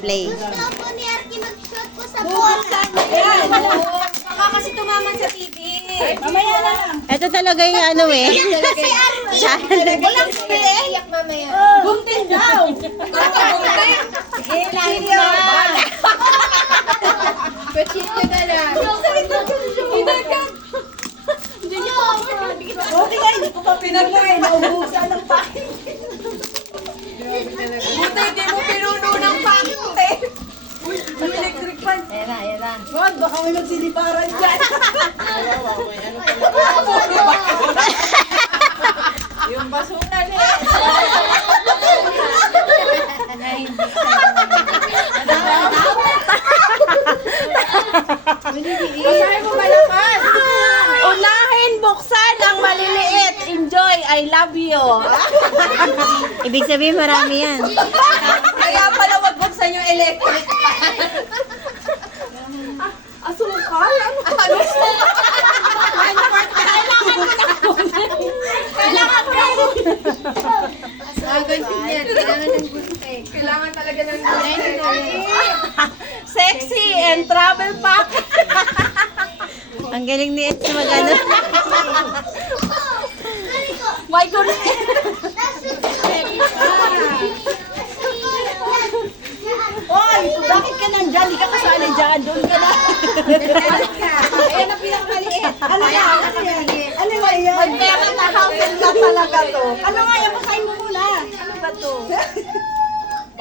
play. Gusto po ni Arki mag-shoot ko sa bola. Baka kasi tumaman sa TV. Mamaya lang. Ito talaga yung ano eh. Si Arki. Walang Iyak mamaya. Bumtin daw. Bumtin. Hindi ako mag Pachito na lang. Salita ka siya. Hindi ka. Hindi ko pa. Buti nga, hindi ko pa pinagawin. Naubusan ang pakit. kami magsiliparan dyan. Ano ba ako yan? Yung basura Unahin buksan ang maliliit. Enjoy. I love you. Ibig sabihin marami yan. Kaya pala magbuksan yung electric. Sexy and travel pack. Ang galing ni Etsy magano. Why go? Oy, bakit ka nandiyan? Hindi ka pa sa alin Doon ka na. Ano nga? yan? Magmeron na hapon mo muna. Ano ba to?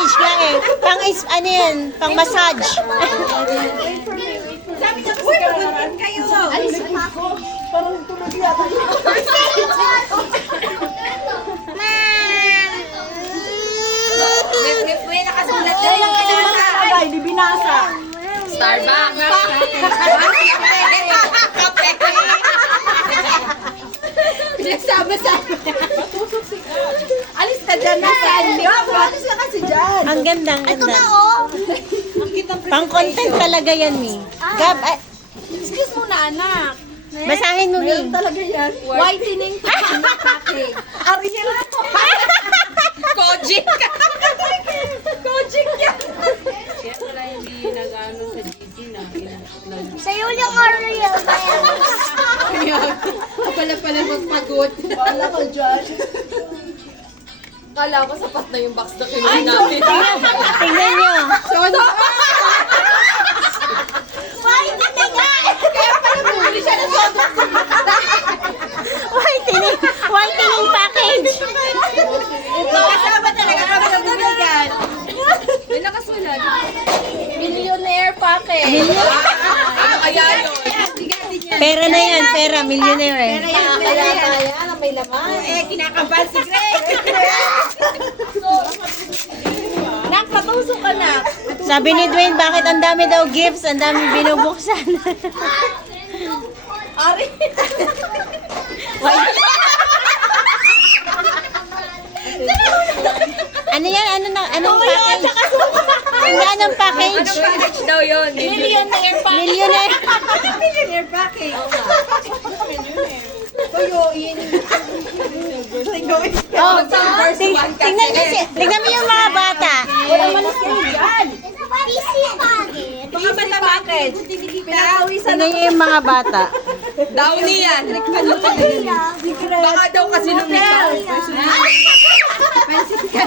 age niya eh. Pang is, ano yan? Pang massage. Wait for me, wait for May, may, may nakasulat na yung binasa. binasa. Starbucks! Kape! Kape! Kape! Kape! Kape! si Jan. Ang ganda, ang ganda. Ito na, oh. Ang kitang Pang content talaga yan, ni. Ah. Gab, ay. Excuse mo na, anak. May, Basahin mo, ni. talaga yan. Whitening to chocolate. Ariel na po. Kojik ka. Kojik <yan. laughs> ka. Sa iyo yung Ariel ba yan? Pala, pala magpagod. Kapala ka, Josh. Kala ko sapat na yung box na kinuha natin. tingnan nyo. So, so, yung... Why did they die? pala bumili siya Pera na yan, pera, millionaire. Pera yan, pera yan. Pera, pera yan, may laman. Ah, eh, kinakabal si Greg. Nang kapuso ka na. Sabi ni Dwayne, bakit ang dami daw gifts, ang dami binubuksan. Ari. ano yan? Ano na? Ano yung ano anong package? Anong package daw yun? Millionaire package. Millionaire. Millionaire package. Millionaire. Toyo, iinig. Oh, first one kasi. Tingnan niyo siya. Tingnan mo yung mga bata. Wala mo na siya dyan. PC Mga bata package. Pinakawisan na. Tingnan yung mga bata. Downy yan. Baka daw kasi nung may Pwede siya.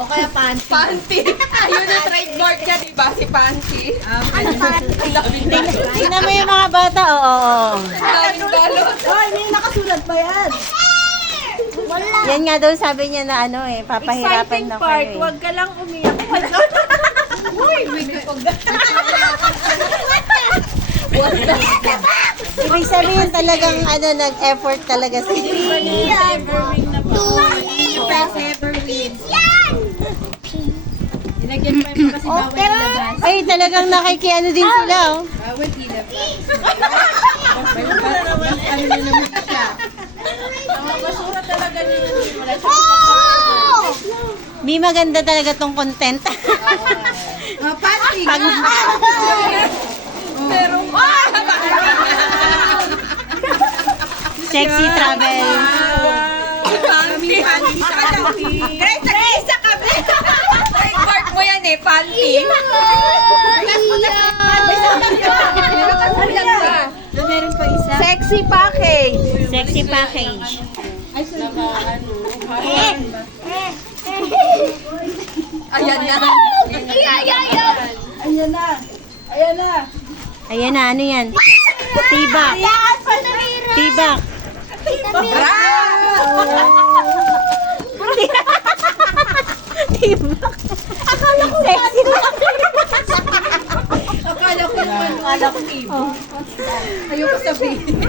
O kaya Panty. Panty. Ayun na trademark niya, di ba? Si Panty. Ah, ano Panty? I love it. Tingnan yung mga bata, oo. Ang balot. Ay, may nakasulat ba yan? Wala. Yan nga daw sabi niya na ano eh, papahirapan Exciting na ko part, huwag ka lang umiyak. Uy, may nipog. Ibig sabihin talagang ano, nag-effort talaga si Three years. Two years. Two years. Two years. Two years. Two years. Two years. Nilagyan pa okay. Ay, talagang nakikiano din sila, oh. Bawal ilabas. Ang basura talaga nila. Oh! May maganda talaga tong content. Mapasig. Pero, Sexy travel. Wow. Kami-kami eh, ano panting. Sexy package. Sexy package. Ayan na. Ayan na. Ayan na. Ayan na. Ayan na. Ano yan? Tibak. Tibak. Tibak. Tibak. Tibak. pangalan ko Ibo. Oh. Ayoko sabihin.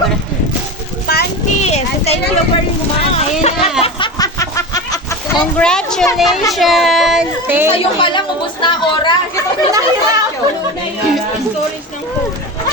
Panties! Thank you for your mom. Congratulations! Thank you. Sa'yo pala, ubos na oras. Ito na hirap. Ito na hirap. Ito na hirap. Ito na hirap.